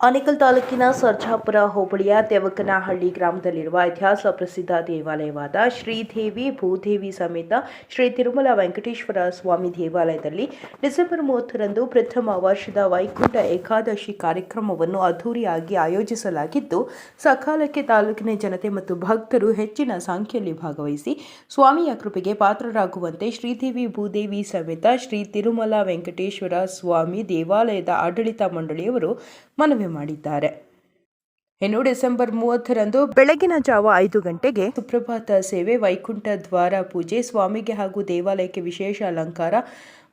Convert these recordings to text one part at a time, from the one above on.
ಆನೇಕಲ್ ತಾಲೂಕಿನ ಸರ್ಜಾಪುರ ಹೋಬಳಿಯ ತೆವಕನಹಳ್ಳಿ ಗ್ರಾಮದಲ್ಲಿರುವ ಇತಿಹಾಸ ಪ್ರಸಿದ್ಧ ದೇವಾಲಯವಾದ ಶ್ರೀದೇವಿ ಭೂದೇವಿ ಸಮೇತ ಶ್ರೀ ತಿರುಮಲ ವೆಂಕಟೇಶ್ವರ ಸ್ವಾಮಿ ದೇವಾಲಯದಲ್ಲಿ ಡಿಸೆಂಬರ್ 30ರಂದು ಪ್ರಥಮ ವರ್ಷದ ವೈಕುಂಠ ಏಕಾದಶಿ ಕಾರ್ಯಕ್ರಮವನ್ನು ಅದ್ದೂರಿಯಾಗಿ ಆಯೋಜಿಸಲಾಗಿದ್ದು, ಸಕಾಲಕ್ಕೆ ತಾಲೂಕಿನ ಜನತೆ ಮತ್ತು ಭಕ್ತರು ಹೆಚ್ಚಿನ ಸಂಖ್ಯೆಯಲ್ಲಿ ಭಾಗವಹಿಸಿ ಸ್ವಾಮಿಯ ಕೃಪೆಗೆ ಪಾತ್ರರಾಗುವಂತೆ ಶ್ರೀದೇವಿ ಭೂದೇವಿ ಸಮೇತ ಶ್ರೀ ತಿರುಮಲ ವೆಂಕಟೇಶ್ವರ ಸ್ವಾಮಿ ದೇವಾಲಯದ ಆಡಳಿತ ಮಂಡಳಿಯವರು ಮನವಿ ಮಾಡಿದ್ದಾರೆ. ಇನ್ನು ಡಿಸೆಂಬರ್ 30ರಂದು ಬೆಳಗಿನ ಜಾವ 5 ಗಂಟೆಗೆ ಸುಪ್ರಭಾತ ಸೇವೆ, ವೈಕುಂಠ ದ್ವಾರ ಪೂಜೆ, ಸ್ವಾಮಿಗೆ ಹಾಗೂ ದೇವಾಲಯಕ್ಕೆ ವಿಶೇಷ ಅಲಂಕಾರ,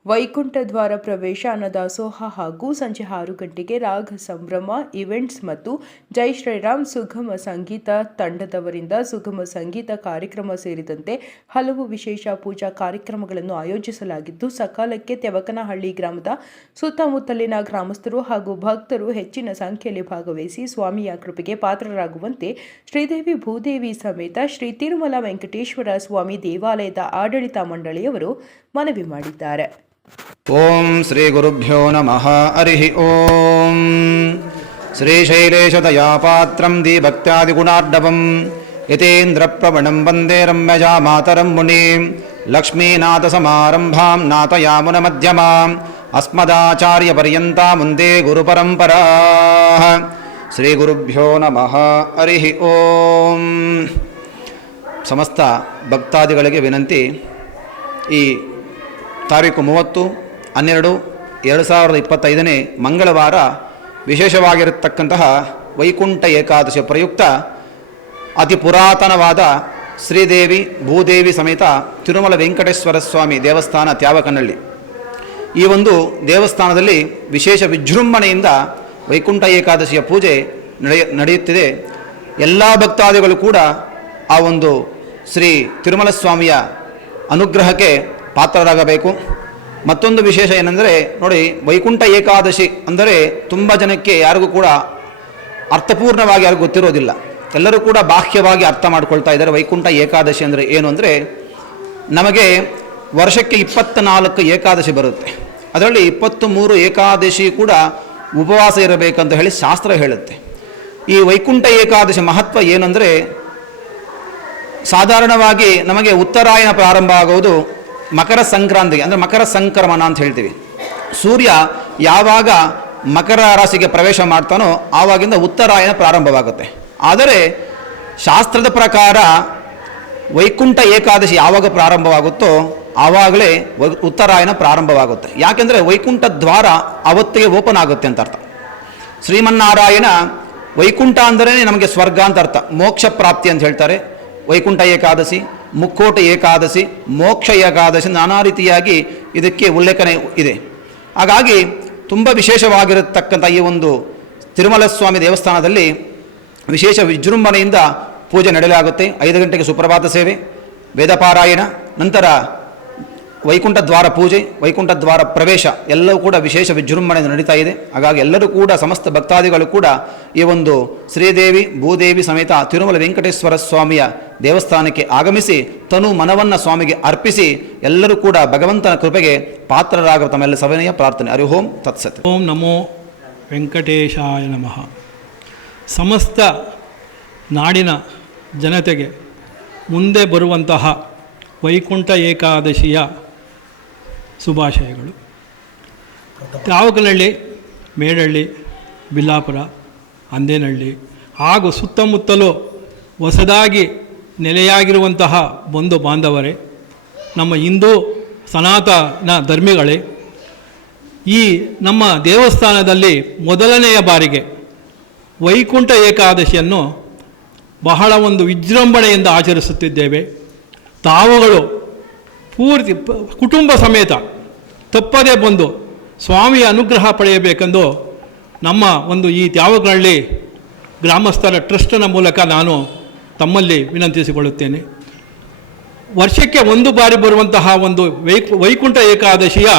ವೈಕುಂಠ ದ್ವಾರ ಪ್ರವೇಶ, ಅನ್ನದಾಸೋಹ ಹಾಗೂ ಸಂಜೆ 6 ಗಂಟೆಗೆ ರಾಗ ಸಂಭ್ರಮ ಇವೆಂಟ್ಸ್ ಮತ್ತು ಜೈ ಶ್ರೀರಾಮ್ ಸುಗಮ ಸಂಗೀತ ತಂಡದವರಿಂದ ಸುಗಮ ಸಂಗೀತ ಕಾರ್ಯಕ್ರಮ ಸೇರಿದಂತೆ ಹಲವು ವಿಶೇಷ ಪೂಜಾ ಕಾರ್ಯಕ್ರಮಗಳನ್ನು ಆಯೋಜಿಸಲಾಗಿದ್ದು, ಸಕಾಲಕ್ಕೆ ತೆವಕನಹಳ್ಳಿ ಗ್ರಾಮದ ಸುತ್ತಮುತ್ತಲಿನ ಗ್ರಾಮಸ್ಥರು ಹಾಗೂ ಭಕ್ತರು ಹೆಚ್ಚಿನ ಸಂಖ್ಯೆಯಲ್ಲಿ ಭಾಗವಹಿಸಿ ಸ್ವಾಮಿಯ ಕೃಪೆಗೆ ಪಾತ್ರರಾಗುವಂತೆ ಶ್ರೀದೇವಿ ಭೂದೇವಿ ಸಮೇತ ಶ್ರೀ ತಿರುಮಲ ವೆಂಕಟೇಶ್ವರ ಸ್ವಾಮಿ ದೇವಾಲಯದ ಆಡಳಿತ ಮಂಡಳಿಯವರು ಮನವಿ ಮಾಡಿದ್ದಾರೆ. ಓಂ ಶ್ರೀ ಗುರುಭ್ಯೋ ನಮಃ. ಹರಿಃ ಓಂ. ಶ್ರೀಶೈಲೇಶದಯಾಪಾತ್ರಂ ದೀಭಕ್ತ್ಯಾದಿಗುಣಾರ್ಣವಂ ಯತೇಂದ್ರಪ್ರವಣಂ ವಂದೇ ರಮ್ಯಜಾ ಮಾತರಂ ಮುನಿಂ ಲಕ್ಷ್ಮೀನಾಥಸಮಾರಂಭಾಂ ನಾಥಯಾಮುನಮಧ್ಯಮಾಂ ಅಸ್ಮದಾಚಾರ್ಯಪರ್ಯಂತಾಂ ವಂದೇ ಗುರುಪರಂಪರಾಃ. ಶ್ರೀ ಗುರುಭ್ಯೋ ನಮಃ. ಹರಿಃ ಓಂ. ಸಮಸ್ತ ಭಕ್ತಾದಿಗಳಿಗೆ ವಿನಂತಿ, ಈ ತಾರೀಕು 30/12/2025 ಮಂಗಳವಾರ ವಿಶೇಷವಾಗಿರತಕ್ಕಂತಹ ವೈಕುಂಠ ಏಕಾದಶಿ ಪ್ರಯುಕ್ತ ಅತಿ ಪುರಾತನವಾದ ಶ್ರೀದೇವಿ ಭೂದೇವಿ ಸಮೇತ ತಿರುಮಲ ವೆಂಕಟೇಶ್ವರ ಸ್ವಾಮಿ ದೇವಸ್ಥಾನ ತ್ಯಾವಕನಹಳ್ಳಿ, ಈ ಒಂದು ದೇವಸ್ಥಾನದಲ್ಲಿ ವಿಶೇಷ ವಿಜೃಂಭಣೆಯಿಂದ ವೈಕುಂಠ ಏಕಾದಶಿಯ ಪೂಜೆ ನಡೆಯುತ್ತಿದೆ. ಎಲ್ಲ ಭಕ್ತಾದಿಗಳು ಕೂಡ ಆ ಒಂದು ಶ್ರೀ ತಿರುಮಲ ಸ್ವಾಮಿಯ ಅನುಗ್ರಹಕ್ಕೆ ಪಾತ್ರರಾಗಬೇಕು. ಮತ್ತೊಂದು ವಿಶೇಷ ಏನೆಂದರೆ ನೋಡಿ, ವೈಕುಂಠ ಏಕಾದಶಿ ಅಂದರೆ ತುಂಬ ಜನಕ್ಕೆ ಯಾರಿಗೂ ಕೂಡ ಅರ್ಥಪೂರ್ಣವಾಗಿ ಯಾರಿಗೂ ಗೊತ್ತಿರೋದಿಲ್ಲ. ಎಲ್ಲರೂ ಕೂಡ ಬಾಹ್ಯವಾಗಿ ಅರ್ಥ ಮಾಡ್ಕೊಳ್ತಾ ಇದ್ದಾರೆ. ವೈಕುಂಠ ಏಕಾದಶಿ ಅಂದರೆ ಏನು ಅಂದರೆ, ನಮಗೆ ವರ್ಷಕ್ಕೆ 24 ಏಕಾದಶಿ ಬರುತ್ತೆ. ಅದರಲ್ಲಿ 23 ಏಕಾದಶಿ ಕೂಡ ಉಪವಾಸ ಇರಬೇಕಂತ ಹೇಳಿ ಶಾಸ್ತ್ರ ಹೇಳುತ್ತೆ. ಈ ವೈಕುಂಠ ಏಕಾದಶಿ ಮಹತ್ವ ಏನಂದರೆ, ಸಾಧಾರಣವಾಗಿ ನಮಗೆ ಉತ್ತರಾಯಣ ಪ್ರಾರಂಭ ಆಗೋದು ಮಕರ ಸಂಕ್ರಾಂತಿಗೆ, ಅಂದರೆ ಮಕರ ಸಂಕ್ರಮಣ ಅಂತ ಹೇಳ್ತೀವಿ. ಸೂರ್ಯ ಯಾವಾಗ ಮಕರ ರಾಶಿಗೆ ಪ್ರವೇಶ ಮಾಡ್ತಾನೋ ಆವಾಗಿಂದ ಉತ್ತರಾಯಣ ಪ್ರಾರಂಭವಾಗುತ್ತೆ. ಆದರೆ ಶಾಸ್ತ್ರದ ಪ್ರಕಾರ ವೈಕುಂಠ ಏಕಾದಶಿ ಯಾವಾಗ ಪ್ರಾರಂಭವಾಗುತ್ತೋ ಆವಾಗಲೇ ಉತ್ತರಾಯಣ ಪ್ರಾರಂಭವಾಗುತ್ತೆ. ಯಾಕೆಂದರೆ ವೈಕುಂಠ ದ್ವಾರ ಅವತ್ತಿಗೆ ಓಪನ್ ಆಗುತ್ತೆ ಅಂತ ಅರ್ಥ. ಶ್ರೀಮನ್ನಾರಾಯಣ ವೈಕುಂಠ ಅಂದರೆ ನಮಗೆ ಸ್ವರ್ಗ ಅಂತ ಅರ್ಥ, ಮೋಕ್ಷ ಪ್ರಾಪ್ತಿ ಅಂತ ಹೇಳ್ತಾರೆ. ವೈಕುಂಠ ಏಕಾದಶಿ, ಮುಕ್ಕೋಟ ಏಕಾದಶಿ, ಮೋಕ್ಷ ಏಕಾದಶಿ, ನಾನಾ ರೀತಿಯಾಗಿ ಇದಕ್ಕೆ ಉಲ್ಲೇಖನೆ ಇದೆ. ಹಾಗಾಗಿ ತುಂಬ ವಿಶೇಷವಾಗಿರತಕ್ಕಂಥ ಈ ಒಂದು ತಿರುಮಲ ಸ್ವಾಮಿ ದೇವಸ್ಥಾನದಲ್ಲಿ ವಿಶೇಷ ವಿಜೃಂಭಣೆಯಿಂದ ಪೂಜೆ ನಡೆಯಲಾಗುತ್ತೆ. 5 ಗಂಟೆಗೆ ಸುಪ್ರಭಾತ ಸೇವೆ, ವೇದಪಾರಾಯಣ, ನಂತರ ವೈಕುಂಠ ದ್ವಾರ ಪೂಜೆ, ವೈಕುಂಠ ದ್ವಾರ ಪ್ರವೇಶ ಎಲ್ಲವೂ ಕೂಡ ವಿಶೇಷ ವಿಜೃಂಭಣೆ ನಡೀತಾ ಇದೆ. ಹಾಗಾಗಿ ಎಲ್ಲರೂ ಕೂಡ ಸಮಸ್ತ ಭಕ್ತಾದಿಗಳು ಕೂಡ ಈ ಒಂದು ಶ್ರೀದೇವಿ ಭೂದೇವಿ ಸಮೇತ ತಿರುಮಲ ವೆಂಕಟೇಶ್ವರ ಸ್ವಾಮಿಯ ದೇವಸ್ಥಾನಕ್ಕೆ ಆಗಮಿಸಿ ತನು ಮನವನ್ನು ಸ್ವಾಮಿಗೆ ಅರ್ಪಿಸಿ ಎಲ್ಲರೂ ಕೂಡ ಭಗವಂತನ ಕೃಪೆಗೆ ಪಾತ್ರರಾಗುವ ತಮ್ಮೆಲ್ಲ ಸವಿನಯ ಪ್ರಾರ್ಥನೆ. ಹರಿ ಓಂ ತತ್ಸತ್. ಓಂ ನಮೋ ವೆಂಕಟೇಶಾಯ ನಮಃ. ಸಮಸ್ತ ನಾಡಿನ ಜನತೆಗೆ ಮುಂದೆ ಬರುವಂತಹ ವೈಕುಂಠ ಏಕಾದಶಿಯ ಶುಭಾಶಯಗಳು. ತ್ಯಾವಕನಹಳ್ಳಿ, ಮೇಡಹಳ್ಳಿ, ಬಿಲ್ಲಾಪುರ, ಅಂದೇನಹಳ್ಳಿ ಹಾಗೂ ಸುತ್ತಮುತ್ತಲೂ ಹೊಸದಾಗಿ ನೆಲೆಯಾಗಿರುವಂತಹ ಬಂಧು ಬಾಂಧವರೇ, ನಮ್ಮ ಹಿಂದೂ ಸನಾತನ ಧರ್ಮಿಗಳೇ, ಈ ನಮ್ಮ ದೇವಸ್ಥಾನದಲ್ಲಿ ಮೊದಲನೆಯ ಬಾರಿಗೆ ವೈಕುಂಠ ಏಕಾದಶಿಯನ್ನು ಬಹಳ ಒಂದು ವಿಜೃಂಭಣೆಯಿಂದ ಆಚರಿಸುತ್ತಿದ್ದೇವೆ. ತಾವುಗಳು ಪೂರ್ತಿ ಕುಟುಂಬ ಸಮೇತ ತಪ್ಪದೇ ಬಂದು ಸ್ವಾಮಿಯ ಅನುಗ್ರಹ ಪಡೆಯಬೇಕೆಂದು ನಮ್ಮ ಒಂದು ಈ ತ್ಯಾವಕನಹಳ್ಳಿ ಗ್ರಾಮಸ್ಥರ ಟ್ರಸ್ಟ್ನ ಮೂಲಕ ನಾನು ತಮ್ಮಲ್ಲಿ ವಿನಂತಿಸಿಕೊಳ್ಳುತ್ತೇನೆ. ವರ್ಷಕ್ಕೆ 1 ಬಾರಿ ಬರುವಂತಹ ಒಂದು ವೈಕುಂಠ ಏಕಾದಶಿಯ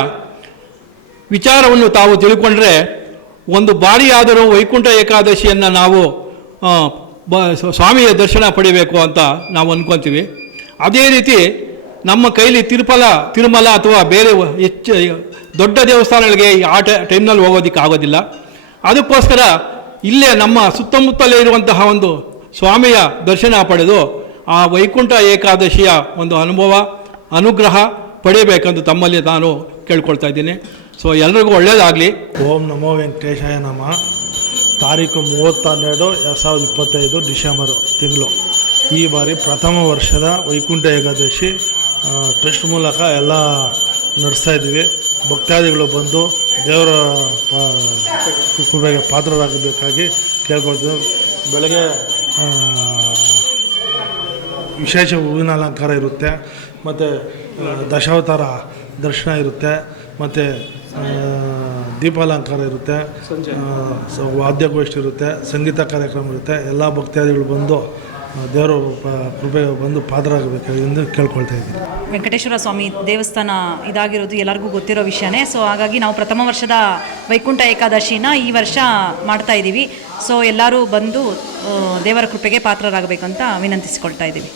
ವಿಚಾರವನ್ನು ತಾವು ತಿಳ್ಕೊಂಡ್ರೆ, ಒಂದು ಬಾರಿಯಾದರೂ ವೈಕುಂಠ ಏಕಾದಶಿಯನ್ನು ನಾವು ಸ್ವಾಮಿಯ ದರ್ಶನ ಪಡಿಬೇಕು ಅಂತ ನಾವು ಅಂದ್ಕೊತೀವಿ. ಅದೇ ರೀತಿ ನಮ್ಮ ಕೈಲಿ ತಿರುಮಲ ಅಥವಾ ಬೇರೆ ಹೆಚ್ಚು ದೊಡ್ಡ ದೇವಸ್ಥಾನಗಳಿಗೆ ಆ ಟೈಮ್ನಲ್ಲಿ ಹೋಗೋದಕ್ಕೆ ಆಗೋದಿಲ್ಲ. ಅದಕ್ಕೋಸ್ಕರ ಇಲ್ಲೇ ನಮ್ಮ ಸುತ್ತಮುತ್ತಲೇ ಇರುವಂತಹ ಒಂದು ಸ್ವಾಮಿಯ ದರ್ಶನ ಪಡೆದು ಆ ವೈಕುಂಠ ಏಕಾದಶಿಯ ಒಂದು ಅನುಗ್ರಹ ಪಡೆಯಬೇಕೆಂದು ತಮ್ಮಲ್ಲಿ ನಾನು ಕೇಳ್ಕೊಳ್ತಾ ಇದ್ದೀನಿ. ಸೊ ಎಲ್ರಿಗೂ ಒಳ್ಳೆಯದಾಗಲಿ. ಓಂ ನಮೋ ವೆಂಕಟೇಶಾಯ ನಮಃ. ತಾರೀಕು 30/12/2025 ಡಿಸೆಂಬರು ತಿಂಗಳು ಈ ಬಾರಿ ಪ್ರಥಮ ವರ್ಷದ ವೈಕುಂಠ ಏಕಾದಶಿ ಟ್ರಸ್ಟ್ ಮೂಲಕ ಎಲ್ಲ ನಡೆಸ್ತಾ ಇದ್ದೀವಿ. ಭಕ್ತಾದಿಗಳು ಬಂದು ದೇವರ ಕೃಪೆಗೆ ಪಾತ್ರರಾಗಬೇಕಾಗಿ ಕೇಳ್ಕೊಳ್ತೀವಿ. ಬೆಳಗ್ಗೆ ವಿಶೇಷ ಹೂವಿನ ಅಲಂಕಾರ ಇರುತ್ತೆ, ಮತ್ತು ದಶಾವತಾರ ದರ್ಶನ ಇರುತ್ತೆ, ಮತ್ತು ದೀಪಾಲಂಕಾರ ಇರುತ್ತೆ, ವಾದ್ಯಗೋಷ್ಠಿ ಇರುತ್ತೆ, ಸಂಗೀತ ಕಾರ್ಯಕ್ರಮ ಇರುತ್ತೆ. ಎಲ್ಲ ಭಕ್ತಾದಿಗಳು ಬಂದು ದೇವರ ಕೃಪೆಗೆ ಬಂದು ಪಾತ್ರರಾಗಬೇಕಾಗಿ ಕೇಳ್ಕೊಳ್ತಾ ಇದ್ದೀವಿ. ವೆಂಕಟೇಶ್ವರ ಸ್ವಾಮಿ ದೇವಸ್ಥಾನ ಇದಾಗಿರೋದು ಎಲ್ಲರಿಗೂ ಗೊತ್ತಿರೋ ವಿಷಯನೇ. ಸೊ ಹಾಗಾಗಿ ನಾವು ಪ್ರಥಮ ವರ್ಷದ ವೈಕುಂಠ ಏಕಾದಶಿನ ಈ ವರ್ಷ ಮಾಡ್ತಾ ಇದ್ದೀವಿ. ಸೊ ಎಲ್ಲರೂ ಬಂದು ದೇವರ ಕೃಪೆಗೆ ಪಾತ್ರರಾಗಬೇಕಂತ ವಿನಂತಿಸಿಕೊಳ್ತಾ ಇದ್ದೀವಿ.